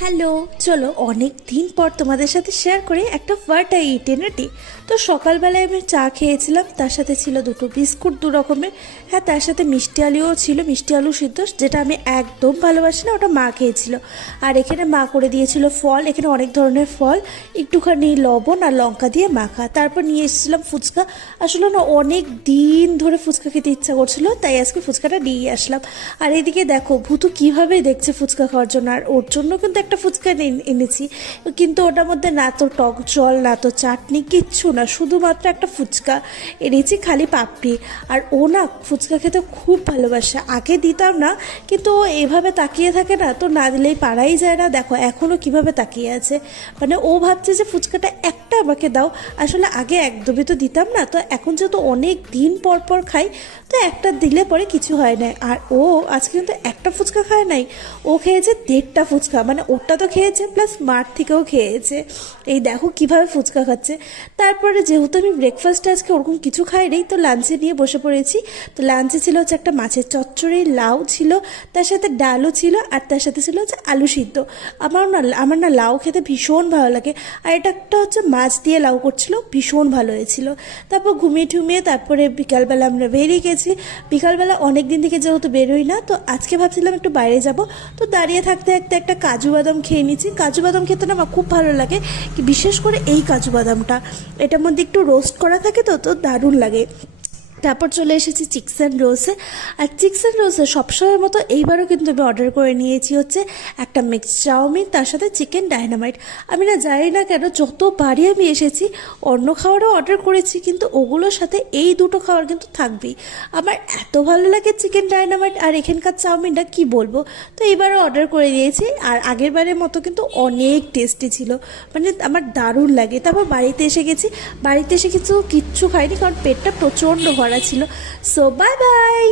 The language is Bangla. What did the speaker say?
হ্যালো, চলো অনেক দিন পর তোমাদের সাথে শেয়ার করি একটা what I it in a day. তো সকালবেলায় আমি চা খেয়েছিলাম, তার সাথে ছিল দুটো বিস্কুট দু রকমের। হ্যাঁ, তার সাথে মিষ্টি আলুও ছিল, মিষ্টি আলু সিদ্ধ, যেটা আমি একদম ভালোবাসি না, ওটা মা খেয়েছিল। আর এখানে মা করে দিয়েছিল ফল, এখানে অনেক ধরনের ফল, একটুখানি লবণ আর লঙ্কা দিয়ে মাখা। তারপর নিয়ে এসেছিলাম ফুচকা। আসলে না অনেক দিন ধরে ফুচকা খেতে ইচ্ছা করছিল, তাই আজকে ফুচকাটা নিয়ে আসলাম। আর এদিকে দেখো ভুতু কীভাবে দেখছে ফুচকা খাওয়ার জন্য, আর ওর জন্য কিন্তু একটা ফুচকা এনেছি, কিন্তু ওটার মধ্যে না তো টক জল না তো চাটনি, কিচ্ছু না, শুধুমাত্র একটা ফুচকা এনেছি, খালি পাপড়ি। আর ও না ফুচকা খেতে খুব ভালোবাসে, আগে দিতাম না, কিন্তু ও এভাবে তাকিয়ে থাকে না, তো না দিলেই পারাই যায় না। দেখো এখনও কিভাবে তাকিয়ে আছে, মানে ও ভাবছে যে ফুচকাটা একটা আমাকে দাও। আসলে আগে একদমই তো দিতাম না, তো এখন যেহেতু অনেক দিন পর পর খাই, তো একটা দিলে পরে কিছু হয় না। আর ও আজকে কিন্তু একটা ফুচকা খায় নাই, ও খেয়েছে 1.5টা ফুচকা, মানে ওটা তো খেয়েছে প্লাস মাঠ থেকেও খেয়েছে। এই দেখো কিভাবে ফুচকা খাচ্ছে। তারপরে যেহেতু আমি ব্রেকফাস্টে আজকে ওরকম কিছু খাই নেই, তো লাঞ্চে নিয়ে বসে পড়েছি। তো লাঞ্চে ছিল হচ্ছে একটা মাছের চচ্চড়ি, লাউ ছিল, তার সাথে ডালও ছিল, আর তার সাথে ছিল হচ্ছে আলু সিদ্ধ। আমার না লাউ খেতে ভীষণ ভালো লাগে, আর এটা একটা হচ্ছে মাছ দিয়ে লাউ করছিল, ভীষণ ভালো হয়েছিল। তারপর ঘুমিয়ে ঠুমিয়ে তারপরে বিকালবেলা আমরা বেরিয়ে গেছি। বিকালবেলা অনেক দিন থেকে যেহেতু বেরোই না, তো আজকে ভাবছিলাম একটু বাইরে যাব। তো দাঁড়িয়ে থাকতে থাকতে একটা কাজু বাদাম খেয়ে নিচ্ছি। কাজু বাদাম খেতে না আমার খুব ভালো লাগে, কি বিশেষ করে এই কাজু বাদামটা, এটার মধ্যে একটু রোস্ট করা থাকে, তো তো দারুণ লাগে। তারপর চলে এসেছি চিকেন অ্যান্ড রোসে। আর চিকেন অ্যান্ড রোসে সবসময়ের মতো এইবারও কিন্তু আমি অর্ডার করে নিয়েছি হচ্ছে একটা মিক্সড চাউমিন, তার সাথে চিকেন ডায়নামাইট। আমি না জানি না কেন যতবারই আমি এসেছি অন্য খাবারও অর্ডার করেছি, কিন্তু ওগুলোর সাথে এই দুটো খাবার কিন্তু থাকবেই। আমার এত ভালো লাগে চিকেন ডায়নামাইট আর এখানকার চাউমিনটা, কি বলবো। তো এবারও অর্ডার করে দিয়েছি, আর আগের বারের মতো কিন্তু অনেক টেস্টি ছিল, মানে আমার দারুণ লাগে। তারপর বাড়িতে এসে গেছি, বাড়িতে এসে কিছু কিচ্ছু খাইনি, কারণ পেটটা প্রচণ্ড ভরা ছিল। So bye bye.